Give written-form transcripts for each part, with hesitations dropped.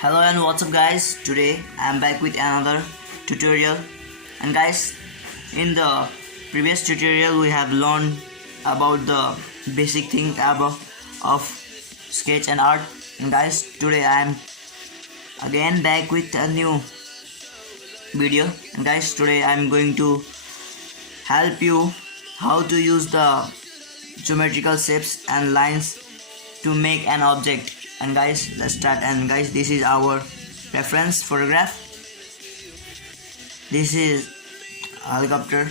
Hello and what's up guys. Today I am back with another tutorial, and guys, in the previous tutorial we have learned about the basic thing of sketch and art, and guys, today I am again back with a new video, and guys, today I am going to help you how to use the geometrical shapes and lines to make an object. And guys, let's start. And guys, this is our reference photograph. This is a helicopter,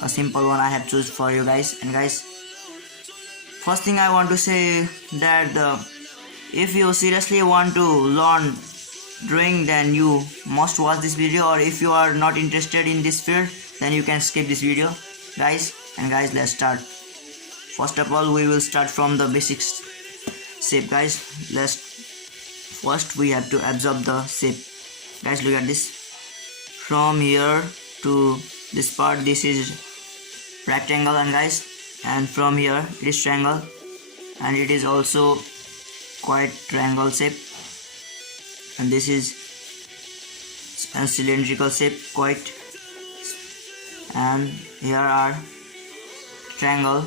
a simple one I have chosen for you guys. And guys, first thing I want to say that if you seriously want to learn drawing, then you must watch this video, or if you are not interested in this field, then you can skip this video guys. And guys, let's start. First of all, we will start from the basics shape guys. First we have to absorb the shape guys. Look at this. From here to this part, this is rectangle, and guys, and from here it is triangle, and it is also quite triangle shape, and this is a cylindrical shape quite, and here are triangle.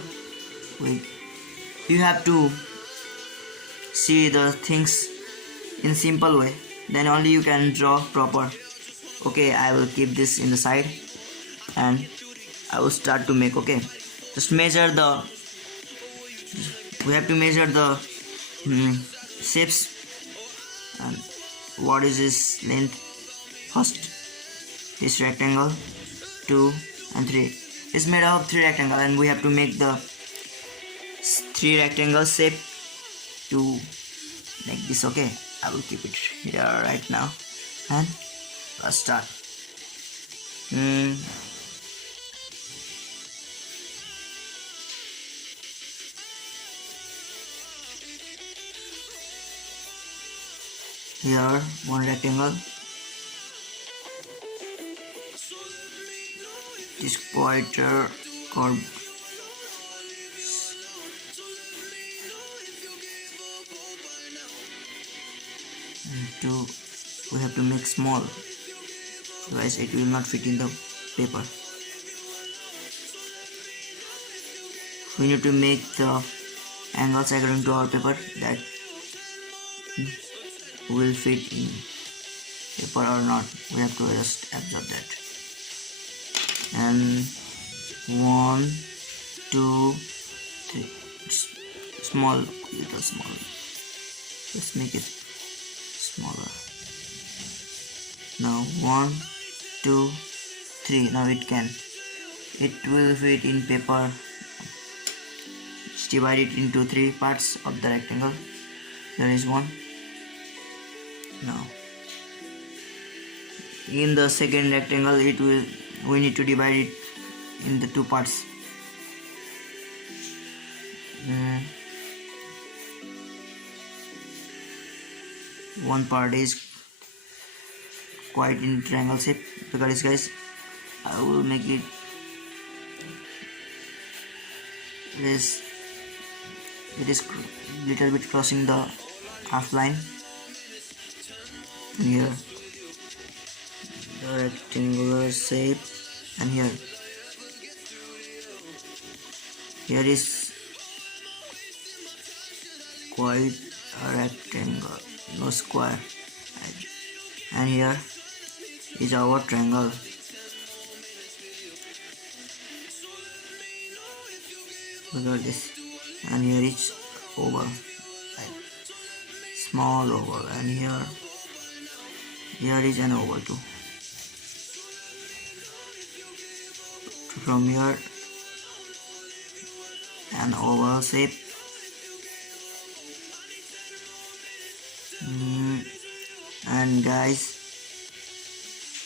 You have to see the things in simple way, then only you can draw proper. Okay, I will keep this in the side and I will start to make. Okay, just measure the we have to measure the shapes. And what is this length? First, this rectangle 2 and 3 is made up of 3 rectangle, and we have to make the 3 rectangle shape to make this. Okay, I will keep it here right now, and let's start. Here one rectangle, this quarter curve, and we have to make small, otherwise it will not fit in the paper. We need to make the angles according to our paper that will fit in paper or not. We have to just absorb that. And 1 2 3, small, little small. Let's make it smaller. Now 1 2 3. Now it will fit in paper. Just divide it into 3 parts of the rectangle. There is one. Now in the second rectangle, we need to divide it in the 2 parts. One part is quite in triangle shape, because guys, I will make it it is little bit crossing the half line. And here the rectangular shape, and here is quite a rectangle, no square, and here is our triangle. Look at this. And here is oval, small oval, and here is an oval too. From here an oval shape, and guys,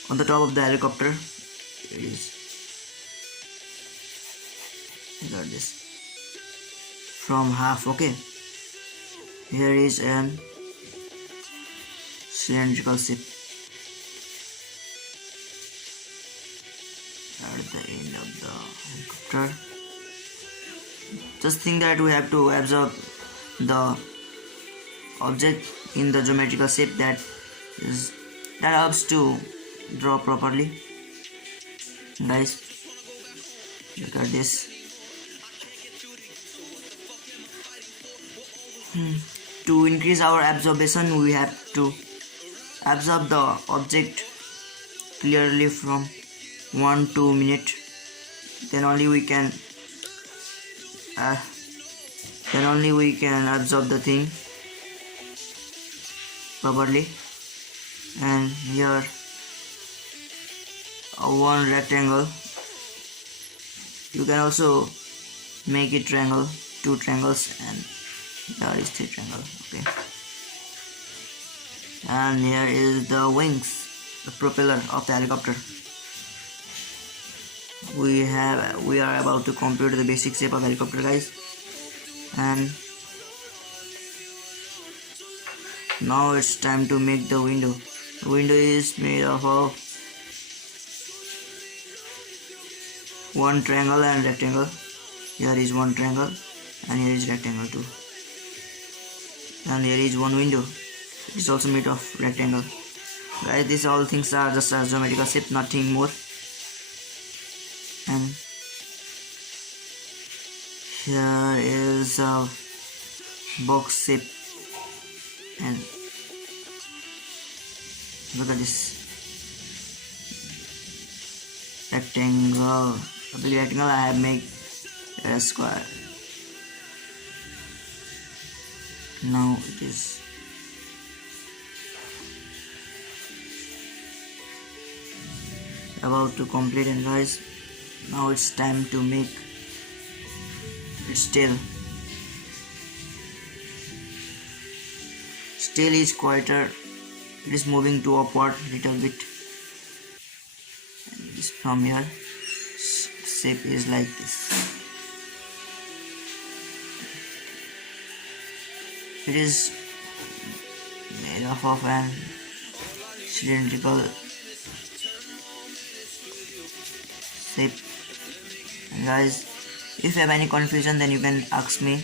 on the top of the helicopter is, look at this, from half. Okay, here is an cylindrical shape at the end of the helicopter. Just think that we have to absorb the object in the geometrical shape that helps to draw properly. Guys, look at this. To increase our absorption, we have to absorb the object clearly from 1-2 minutes. Then only we can absorb the thing properly. And here one rectangle. You can also make it triangle, 2 triangles, and there is 3 triangle. Okay. And here is the wings, the propeller of the helicopter. We are about to compute the basic shape of helicopter, guys. And now it's time to make the window. The window is made of one triangle and rectangle. Here is one triangle and here is rectangle too. And here is one window. It is also made of rectangle. Guys, these all things are just a geometrical shape, nothing more. And here is a box shape. And look at this rectangle. A big rectangle I have made a square. Now it is about to complete, and guys, now it's time to make its tail. Tail is quieter, it is moving to upward little bit. And this from here shape is like this. It is made of an cylindrical shape. And guys, if you have any confusion, then you can ask me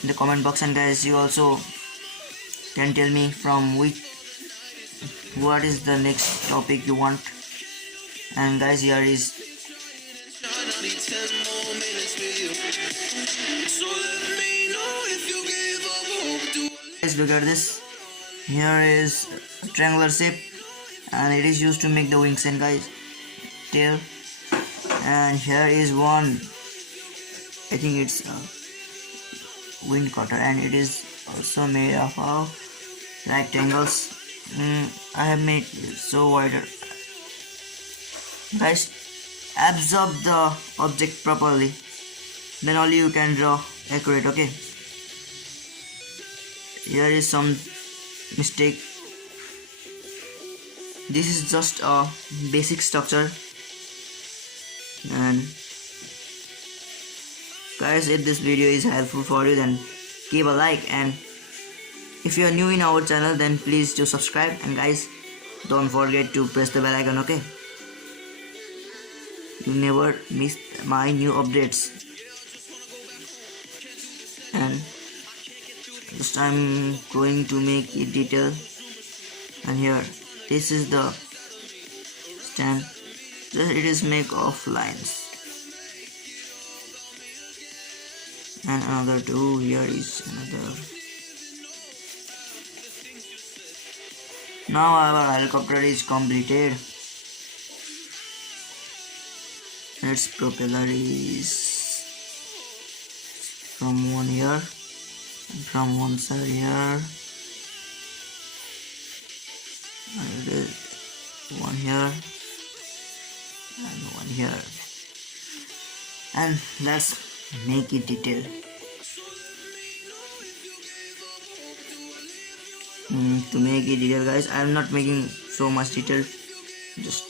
in the comment box. And guys, you also can tell me from what is the next topic you want. And guys, here is guys, look at this. Here is a triangular shape and it is used to make the wings and guys tail. And here is one, I think it's a wind cutter, and it is also made of rectangles. I have made it so wider. Guys, absorb the object properly, then only you can draw accurate. Okay, here is some mistake. This is just a basic structure. And guys, if this video is helpful for you, then give a like, and if you are new in our channel, then please do subscribe, and guys, don't forget to press the bell icon. Okay, you never miss my new updates. And just I'm going to make it detail. And here, this is the stand. It is made of lines. And another two. Here is another. Now our helicopter is completed. Its propeller is from one here, and from one side here, and it is one here and one here. And let's make it detailed. To make it detail, guys, I am not making so much detail. I'm just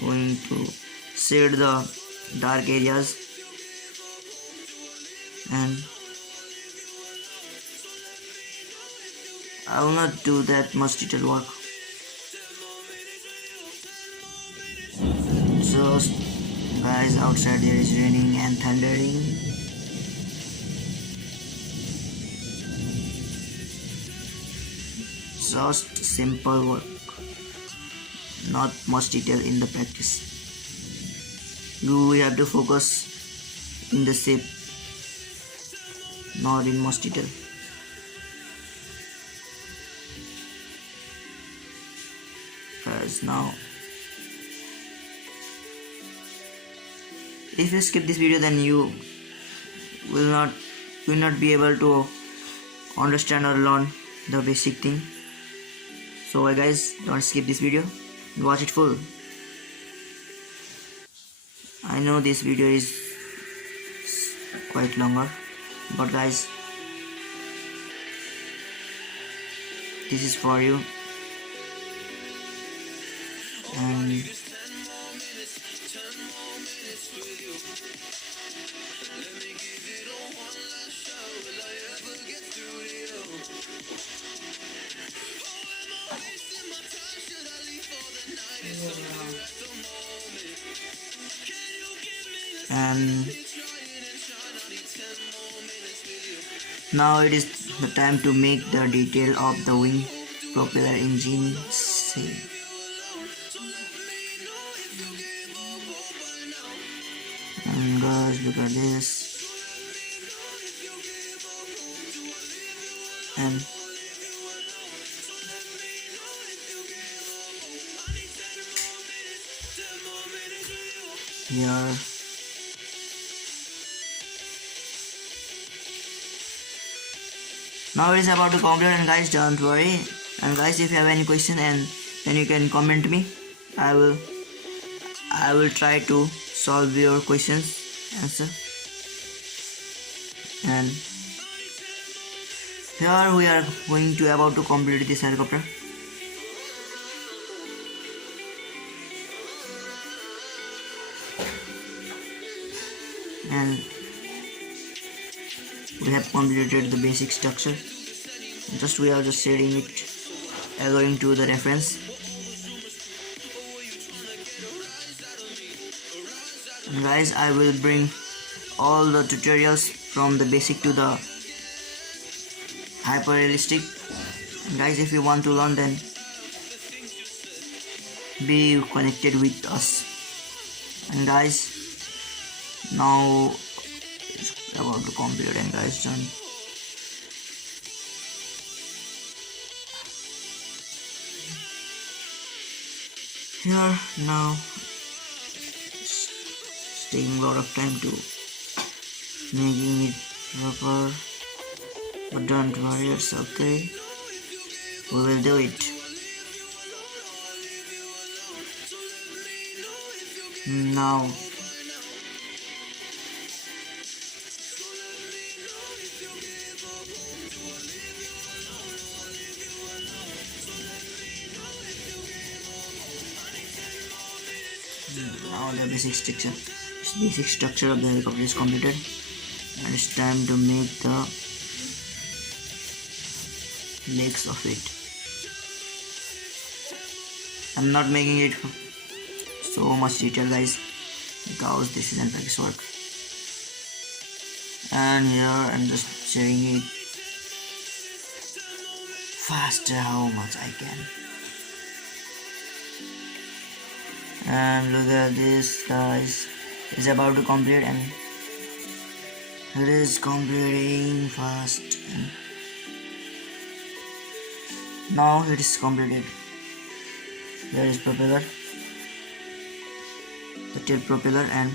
going to shade the dark areas, and I will not do that much detail work. So guys, outside there is raining and thundering. just simple work, not much detail in the practice. You have to focus in the shape, not in much detail. As now, if you skip this video, then you will not be able to understand or learn the basic thing. So guys, don't skip this video, watch it full. I know this video is quite longer, but guys, this is for you. And now it is the time to make the detail of the wing propeller engine same. And guys, look at this. And here now it is about to complete, and guys, don't worry. And guys, if you have any question, and then you can comment me. I will try to solve your questions, answer. And here we are going to about to complete this helicopter. And we have completed the basic structure. We are just setting it according to the reference. And guys, I will bring all the tutorials from the basic to the hyper realistic. And guys, if you want to learn, then be connected with us. And guys, now it's about to complete, and guys, done. Here now it's taking a lot of time to making it proper, but don't worry, it's okay, we will do it. Now the basic structure of the helicopter is completed, and it's time to make the legs of it. I'm not making it so much detail, guys, because this is an practice work. And here I'm just sharing it faster how much I can. And look at this, guys, it's about to complete, and it is completing fast. And now it is completed. There is propeller, the tail propeller, and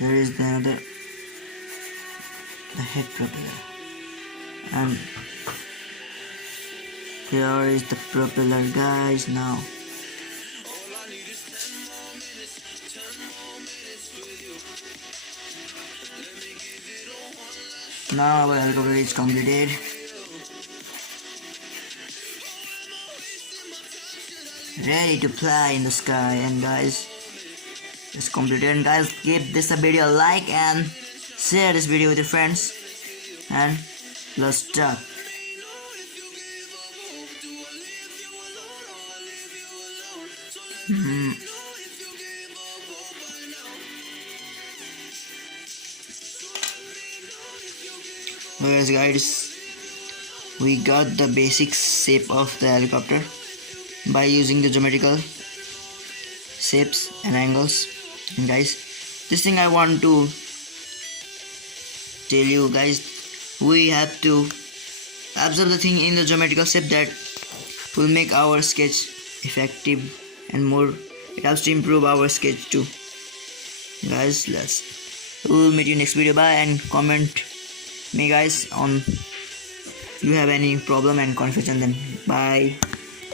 there is the head propeller, and here is the propeller, guys. Now our helicopter is completed. Ready to fly in the sky. And guys, it's completed. And guys, give this a video a like and share this video with your friends, and let's start. Yes, guys, we got the basic shape of the helicopter by using the geometrical shapes and angles. And guys, this thing I want to tell you guys, we have to observe the thing in the geometrical shape that will make our sketch effective and more. It helps to improve our sketch too. Guys, we'll meet you next video. Bye, and comment me guys on you have any problem and confusion. Then bye.